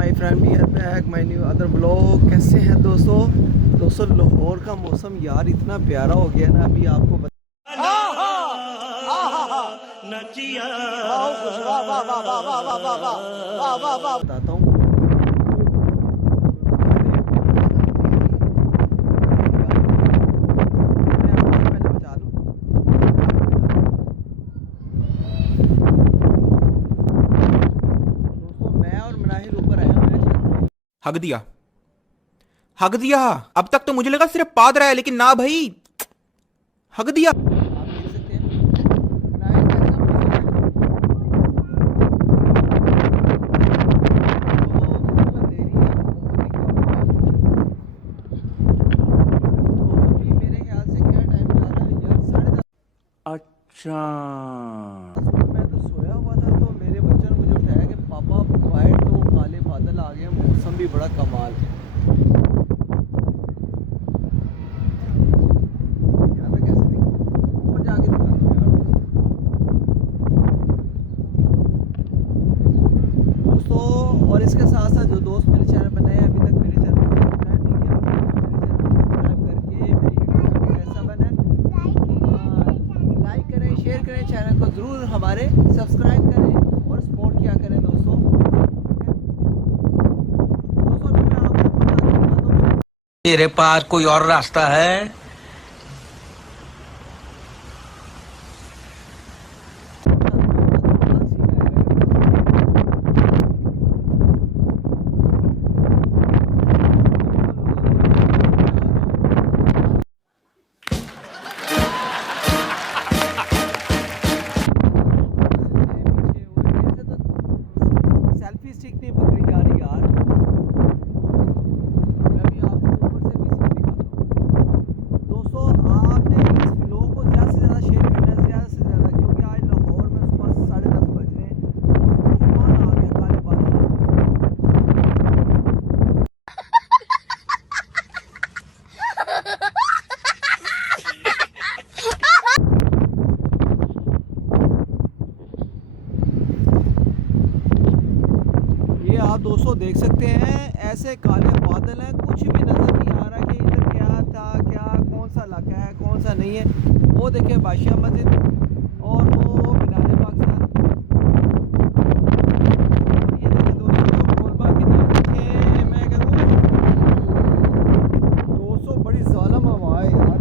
My friend we are back my new other blog. कैसे हैं दोस्तों लाहौर का मौसम यार इतना प्यारा हो गया ना, अभी आपको बताता हूँ। हक दिया हक दिया। अब तक तो मुझे लगा सिर्फ पाद रहा है, लेकिन ना भाई, हक दिया। आप देख सकते हैं मनाहिल कैसा मौसम है। तो अंधेरी है, बहुत ही कम है। तो अभी मेरे ख्याल से क्या टाइम जा रहा है यार, 10:30। अच्छा, मैं तो सोया हुआ था, तो मेरे बच्चों ने मुझे उठाया कि पापा बाहर तो काले बादल आ गए हैं, मौसम भी बड़ा कमाल है। यार मैं कैसे दिखूं, ऊपर जाके दिखाता हूँ यार दोस्तों। और इसके साथ साथ जो दोस्त मेरे चैनल पर नए हैं, अभी तक मेरे चैनल को सब्सक्राइब नहीं किया, मेरे चैनल को सब्सक्राइब करके मेरी यूट्यूब फैमिली ऐसा बने, लाइक करें, शेयर करें, चैनल को ज़रूर हमारे सब्सक्राइब करें और सपोर्ट किया करें दोस्तों। दोस्तों अभी मैं आपको ऊपर जाके दिखाता हूँ। तेरे पास कोई और रास्ता है? सेल्फी स्टिक नहीं पकड़ी जा रही यार। मैं भी आपको ऊपर से भी सीन दिखाता हूँ। दोस्तों आपने इस व्लॉग को ज़्यादा से ज़्यादा शेयर करना है, ज़्यादा से ज़्यादा, क्योंकि आज लाहौर में सुबह 10:30 बज रहे हैं और तूफान आ गया, काले बादल आ गए। ये आप दोस्तों देख सकते हैं, ऐसे काले बादल हैं, कुछ भी नज़र नहीं आ रहा कि इधर क्या था, क्या कौन सा इलाका है कौन सा नहीं है। वो देखिए बादशाह मस्जिद और वो मीनार पाकिस्तान। और ये देखिए दोस्तों गोलबाग की तरफ देखिए, मैं कहूँ दोस्तों बड़ी ज़ालिम हवा है यार।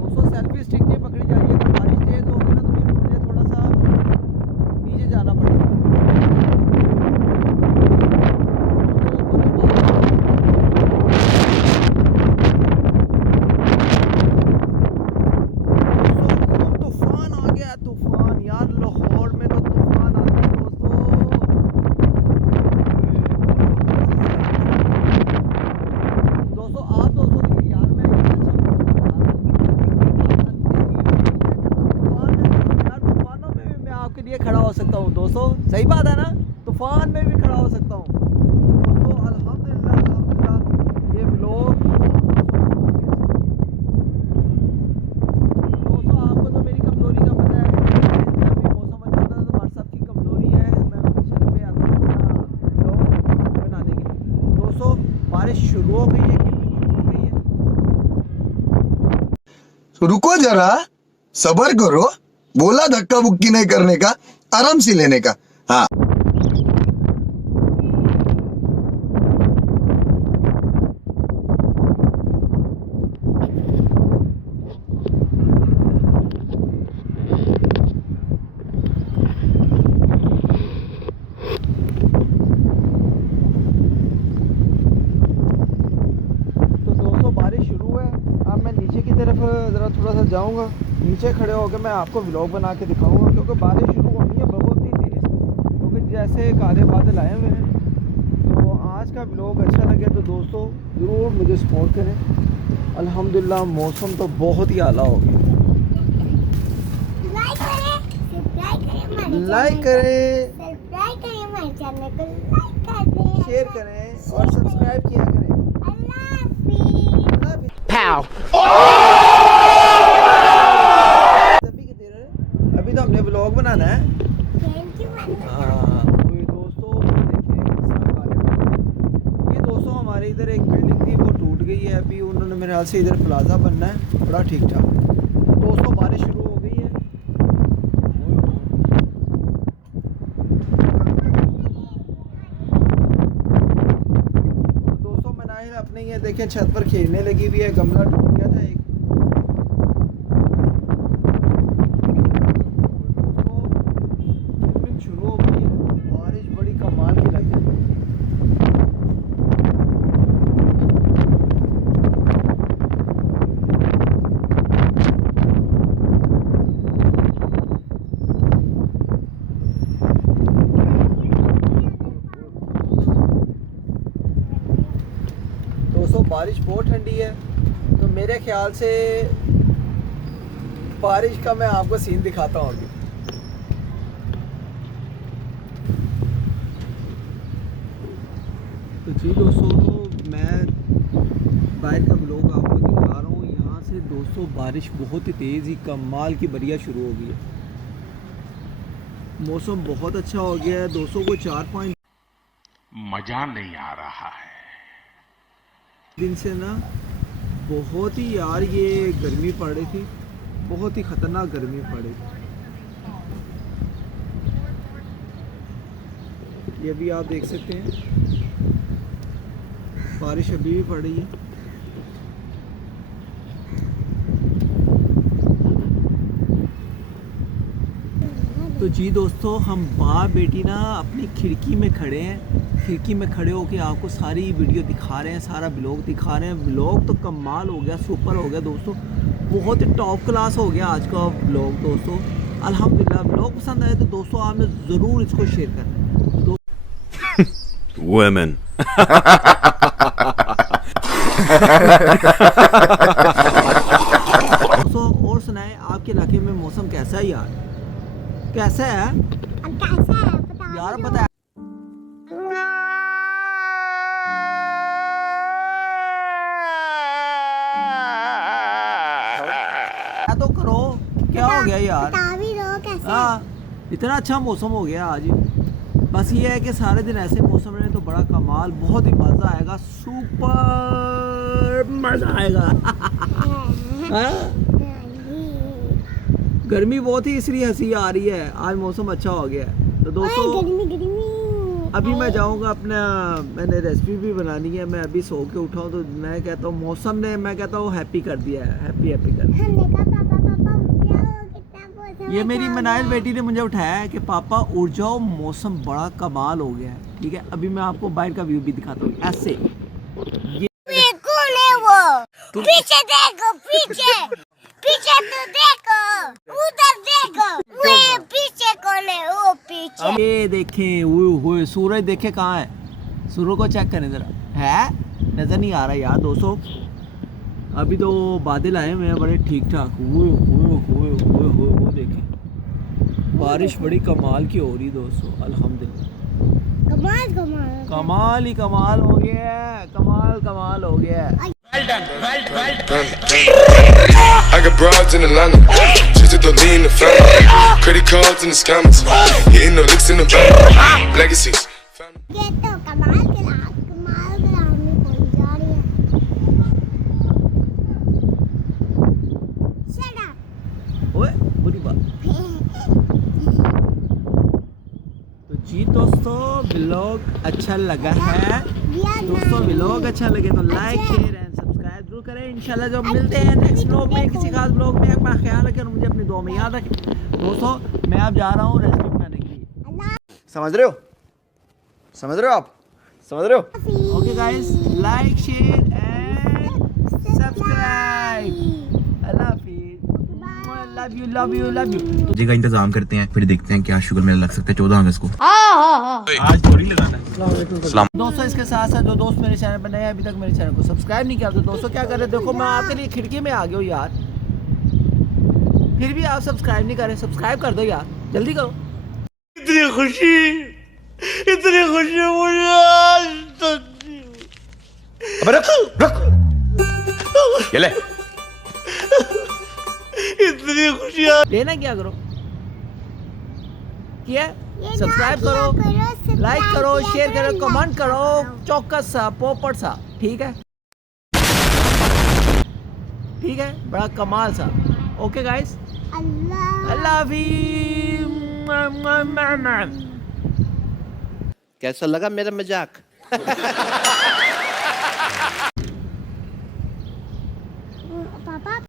दोस्तों सेल्फी स्टिक नहीं पकड़ी जा रही है, अगर बारिश तेज होगी ना तो फिर मुझे थोड़ा सा नीचे जाना पड़ेगा। दोस्तों तूफान आ गया, तूफान यार, लाहौर में तो तूफान आ गया दोस्तों। आप दोस्तों देखिए यार, मैं तूफानों में भी मैं आपके लिए खड़ा हो सकता हूँ दोस्तों, सही बात है ना, तूफान में भी खड़ा हो सकता हूँ दोस्तों। अल्हम्दुलिल्लाह अल्हम्दुलिल्लाह ये व्लॉग दोस्तों, आपको तो मेरी कमज़ोरी का पता है, जब भी मौसम अच्छा होता है तो व्हाट्सएप की कमज़ोरी है, मैं छत पे आता हूँ अपना व्लॉग बनाने के लिए। दोस्तों बारिश शुरू हो गई है, कितनी शुरू हो गई है। रुको जरा, सबर करो। बोला धक्का बुक्की नहीं करने का, आराम से लेने का। हाँ, तो दोस्तों बारिश शुरू है, अब मैं नीचे की तरफ ज़रा थोड़ा सा जाऊंगा, नीचे खड़े होकर मैं आपको व्लॉग बना के दिखाऊंगा, क्योंकि बारिश शुरू होनी है बहुत ही तेज़, क्योंकि जैसे काले बादल आए हुए हैं। तो आज का व्लॉग अच्छा लगे तो दोस्तों ज़रूर मुझे सपोर्ट करें। अल्हम्दुलिल्लाह मौसम तो बहुत ही आला हो गया। लाइक करें, सब्सक्राइब करें हमारे चैनल को, लाइक कर दें, शेयर करें और सब्सक्राइब किया करें। अल्लाह हाफिज़। अल्लाह हाफिज़। अभी तो हमने व्लॉग बनाना है। थैंक यू हाँ, तो ये दोस्तों देखिए ये दोस्तों हमारे इधर एक बिल्डिंग थी वो टूट गई है। अभी उन्होंने मेरे ख्याल से इधर प्लाजा बनना है, बड़ा ठीक ठाक। दोस्तों बारिश शुरू हो गई है। तो दोस्तों मनाहिल अपने ये देखें छत पर खेलने लगी हुई है, गमला टूट गया था एक। शुरू हो गई है, बारिश बड़ी कमाल की लग रही है। दोस्तों बारिश बहुत ठंडी है, तो मेरे ख्याल से बारिश का मैं आपको सीन दिखाता हूँ अभी। तो जी दोस्तों मैं बाहर का ब्लॉग आपको दिखा रहा हूँ। यहाँ से दोस्तों बारिश बहुत ही तेज़ ही कमाल की बढ़िया शुरू हो गई है। मौसम बहुत अच्छा हो गया है दोस्तों। को 4-5 मजा नहीं आ रहा है। दिन से ना बहुत ही यार ये गर्मी पड़ रही थी, बहुत ही ख़तरनाक गर्मी पड़ रही थी। ये भी आप देख सकते हैं बारिश अभी भी पड़ रही है। तो जी दोस्तों हम बाप बेटी ना अपनी खिड़की में खड़े हैं। खिड़की में खड़े होके आपको सारी वीडियो दिखा रहे हैं, सारा ब्लॉग दिखा रहे हैं। ब्लॉग तो कमाल हो गया, सुपर हो गया दोस्तों, बहुत ही टॉप क्लास हो गया आज का ब्लॉग दोस्तों। अल्हम्दुलिल्लाह ब्लॉग पसंद आए तो दोस्तों आपने ज़रूर इसको शेयर करना है। Women. दोस्तों और सुनाए आपके इलाके में मौसम कैसा है यार, कैसा है अब कैसा है बता यार बता। तो करो क्या हो गया यार। बता भी दो कैसा है। हाँ इतना अच्छा मौसम हो गया आज। बस ये है कि सारे दिन ऐसे मौसम रहे तो बड़ा कमाल, बहुत ही मज़ा आएगा, सुपर मज़ा आएगा। हाँ? गर्मी बहुत ही इसलिए हंसी आ रही है, आज मौसम अच्छा हो गया है। तो दोस्तों गर्मी गर्मी अभी मैं जाऊंगा अपना, मैंने रेसिपी भी बनानी है। मैं अभी सो के उठा हूँ तो मैं कहता हूँ मौसम ने, मैं कहता हूँ हैप्पी कर दिया है, हैप्पी हैप्पी कर दिया। हमने कहा पापा पापा उठ जाओ कितना मौसम ये मेरी अच्छा हो मनाइल गया। बेटी ने मुझे उठाया है कि पापा उठ जाओ, मौसम बड़ा कमाल हो गया है। ठीक है अभी मैं आपको बाहर का व्यू भी दिखाता हूँ ऐसे। ये कौन है वो? पीछे देखो पीछे, पीछे तो देखो, उधर देखो, वो पीछे कौन है? वो पीछे। ये देखें वो सूरज देखे कहाँ है, सूरज को चेक करें जरा, है नज़र नहीं आ रहा यार दोस्तों। अभी तो बादल आए हुए हैं बड़े ठीक ठाक। वो देखें बारिश बड़ी कमाल की हो रही दोस्तों, अल्हम्दुलिल्लाह कमाल कमाल कमाल ही कमाल हो गया है, कमाल हो गया है। I got broads in Atlanta, just to lean in the family. Credit cards and the scammers, hitting the licks in the bank. Legacies. ये तो कमाल ग्राउंड में पहुंच जा रही है। Shut up. ओए बुरी बात। तो जी दोस्तों ब्लॉग अच्छा लगा है दोस्तों, ब्लॉग अच्छा लगे तो लाइक शेयर एंड सब्सक्राइब जरूर करें। इंशाल्लाह जब मिलते हैं नेक्स्ट ब्लॉग में, किसी खास ब्लॉग में, अपना ख्याल रखें और मुझे अपनी दुआ में याद रखें दोस्तों। मैं अब जा रहा हूँ रेसिपी बनाने के लिए, समझ रहे हो, समझ रहे हो आप, समझ रहे हो। Okay guys, like share and subscribe. अल्लाह हाफिज, लव यू लव यू। जी का इंतजाम करते हैं, फिर देखते हैं क्या शुगर मेला लग सकता है 14 अगस्त को। आज थोड़ी लगाना है। दोस्तों इसके साथ साथ जो दोस्त मेरे चैनल पर नए हैं, अभी तक मेरे चैनल को सब्सक्राइब नहीं किया तो दोस्तों क्या कर रहे हैं, देखो मैं आपके लिए खिड़की में आ गया हूँ यार, फिर भी आप सब्सक्राइब नहीं कर रहे। सब्सक्राइब कर दो यार, जल्दी करो। इतनी खुशी मुझे आज तक। अबे रुक ये ले इतनी खुशियाँ लेना क्या करो किया सब्सक्राइब करो, लाइक करो, शेयर करो, कमेंट करो, चौकस सा पोपट सा, ठीक है, ठीक है, बड़ा कमाल सा। ओके गाइस, अल्लाह हाफिज़। कैसा लगा मेरा मजाक? पापा